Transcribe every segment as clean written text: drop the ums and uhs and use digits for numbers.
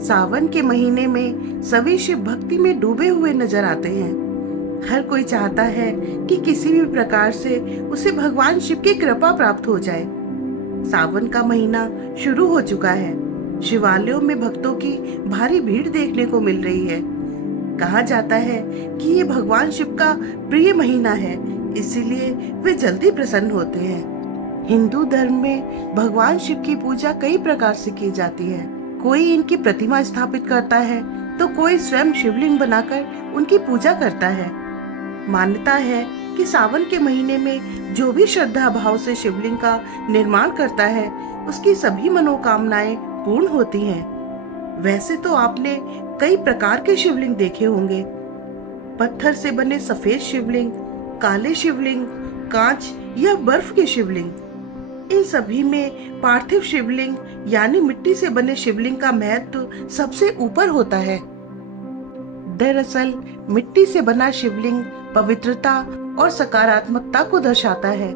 सावन के महीने में सभी शिव भक्ति में डूबे हुए नजर आते हैं। हर कोई चाहता है कि किसी भी प्रकार से उसे भगवान शिव की कृपा प्राप्त हो जाए। सावन का महीना शुरू हो चुका है। शिवालयों में भक्तों की भारी भीड़ देखने को मिल रही है। कहा जाता है कि ये भगवान शिव का प्रिय महीना है, इसीलिए वे जल्दी प्रसन्न होते हैं। हिंदू धर्म में भगवान शिव की पूजा कई प्रकार से की जाती है। कोई इनकी प्रतिमा स्थापित करता है तो कोई स्वयं शिवलिंग बनाकर उनकी पूजा करता है। मान्यता है कि सावन के महीने में जो भी श्रद्धा भाव से शिवलिंग का निर्माण करता है उसकी सभी मनोकामनाएं पूर्ण होती हैं। वैसे तो आपने कई प्रकार के शिवलिंग देखे होंगे। पत्थर से बने सफेद शिवलिंग, काले शिवलिंग, कांच या बर्फ के शिवलिंग, इन सभी में पार्थिव शिवलिंग यानी मिट्टी से बने शिवलिंग का महत्व सबसे ऊपर होता है। दरअसल मिट्टी से बना शिवलिंग पवित्रता और सकारात्मकता को दर्शाता है।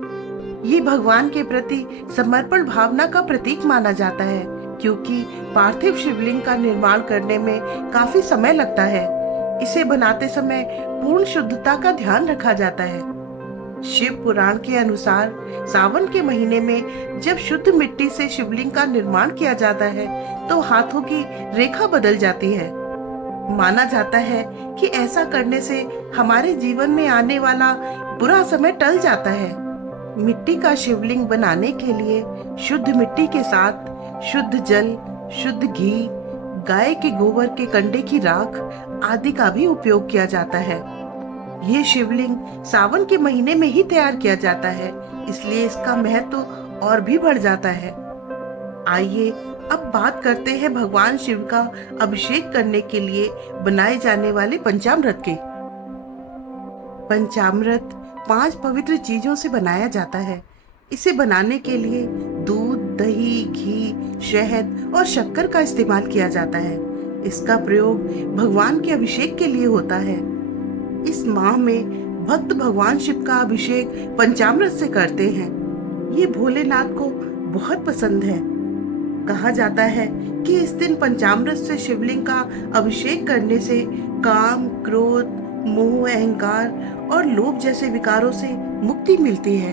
ये भगवान के प्रति समर्पण भावना का प्रतीक माना जाता है, क्योंकि पार्थिव शिवलिंग का निर्माण करने में काफी समय लगता है। इसे बनाते समय पूर्ण शुद्धता का ध्यान रखा जाता है। शिव पुराण के अनुसार सावन के महीने में जब शुद्ध मिट्टी से शिवलिंग का निर्माण किया जाता है तो हाथों की रेखा बदल जाती है। माना जाता है कि ऐसा करने से हमारे जीवन में आने वाला बुरा समय टल जाता है। मिट्टी का शिवलिंग बनाने के लिए शुद्ध मिट्टी के साथ शुद्ध जल, शुद्ध घी, गाय के गोबर के कंडे की राख आदि का भी उपयोग किया जाता है। ये शिवलिंग सावन के महीने में ही तैयार किया जाता है, इसलिए इसका महत्व और भी बढ़ जाता है। आइए अब बात करते हैं भगवान शिव का अभिषेक करने के लिए बनाए जाने वाले पंचामृत के। पंचामृत 5 पवित्र चीजों से बनाया जाता है। इसे बनाने के लिए दूध, दही, घी, शहद और शक्कर का इस्तेमाल किया जाता है। इसका प्रयोग भगवान के अभिषेक के लिए होता है। इस माह में भक्त भगवान शिव का अभिषेक पंचामृत से करते हैं। ये भोलेनाथ को बहुत पसंद है। कहा जाता है कि इस दिन पंचामृत से शिवलिंग का अभिषेक करने से काम, क्रोध, मोह, अहंकार और लोभ जैसे विकारों से मुक्ति मिलती है।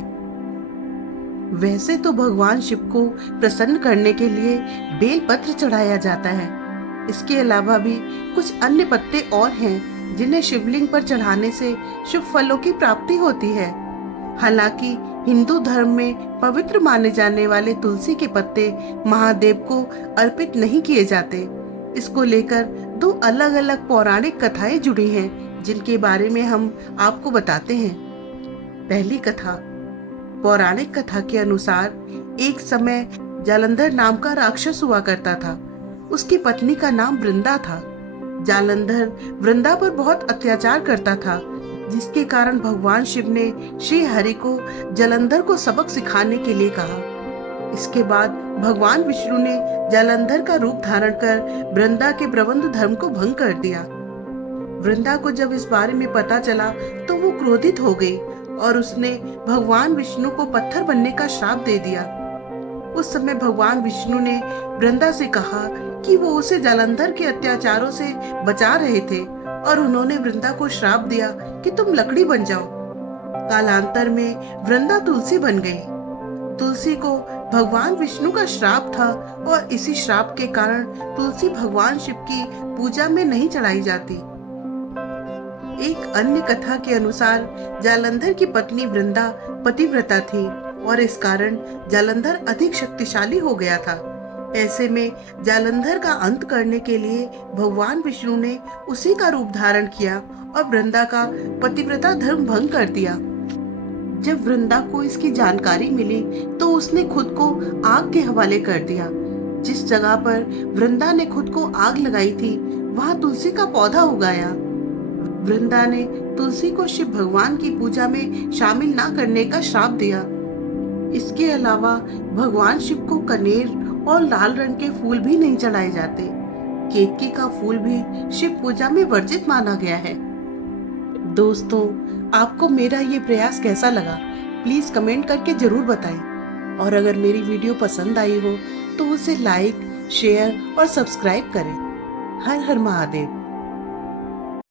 वैसे तो भगवान शिव को प्रसन्न करने के लिए बेल पत्र चढ़ाया जाता है। इसके अलावा भी कुछ अन्य पत्ते और हैं जिन्हें शिवलिंग पर चढ़ाने से शुभ फलों की प्राप्ति होती है। हालांकि हिंदू धर्म में पवित्र माने जाने वाले तुलसी के पत्ते महादेव को अर्पित नहीं किए जाते। इसको लेकर 2 अलग अलग पौराणिक कथाएं जुड़ी हैं, जिनके बारे में हम आपको बताते हैं। पहली कथा। पौराणिक कथा के अनुसार एक समय जालंधर नाम का राक्षस हुआ करता था। उसकी पत्नी का नाम वृंदा था। जालंधर वृंदा पर बहुत अत्याचार करता था, जिसके कारण भगवान शिव ने श्री हरि को जालंधर को सबक सिखाने के लिए कहा। इसके बाद भगवान विष्णु ने जालंधर का रूप धारण कर वृंदा के प्रबंध धर्म को भंग कर दिया। वृंदा को जब इस बारे में पता चला तो वो क्रोधित हो गई और उसने भगवान विष्णु को पत्थर बनने का श्राप दे दिया। उस समय भगवान विष्णु ने वृंदा से कहा कि वो उसे जालंधर के अत्याचारों से बचा रहे थे और उन्होंने वृंदा को श्राप दिया कि तुम लकड़ी बन जाओ। कालांतर में वृंदा तुलसी बन गई। तुलसी को भगवान विष्णु का श्राप था और इसी श्राप के कारण तुलसी भगवान शिव की पूजा में नहीं चढ़ाई जाती। एक अन्य कथा के अनुसार जालंधर की पत्नी वृंदा पतिव्रता थी और इस कारण जालंधर अधिक शक्तिशाली हो गया था। ऐसे में जालंधर का अंत करने के लिए भगवान विष्णु ने उसी का रूप धारण किया और वृंदा का पतिव्रता धर्म भंग कर दिया। जब वृंदा को इसकी जानकारी मिली तो उसने खुद को आग के हवाले कर दिया। जिस जगह पर वृंदा ने खुद को आग लगाई थी वहां तुलसी का पौधा उगाया। वृंदा ने तुलसी को शिव भगवान की पूजा में शामिल ना करने का श्राप दिया। इसके अलावा भगवान शिव को कनेर और लाल रंग के फूल भी नहीं चढ़ाए जाते। केतकी का फूल भी शिव पूजा में वर्जित माना गया है। दोस्तों, आपको मेरा ये प्रयास कैसा लगा प्लीज कमेंट करके जरूर बताएं और अगर मेरी वीडियो पसंद आई हो तो उसे लाइक, शेयर और सब्सक्राइब करें। हर हर महादेव।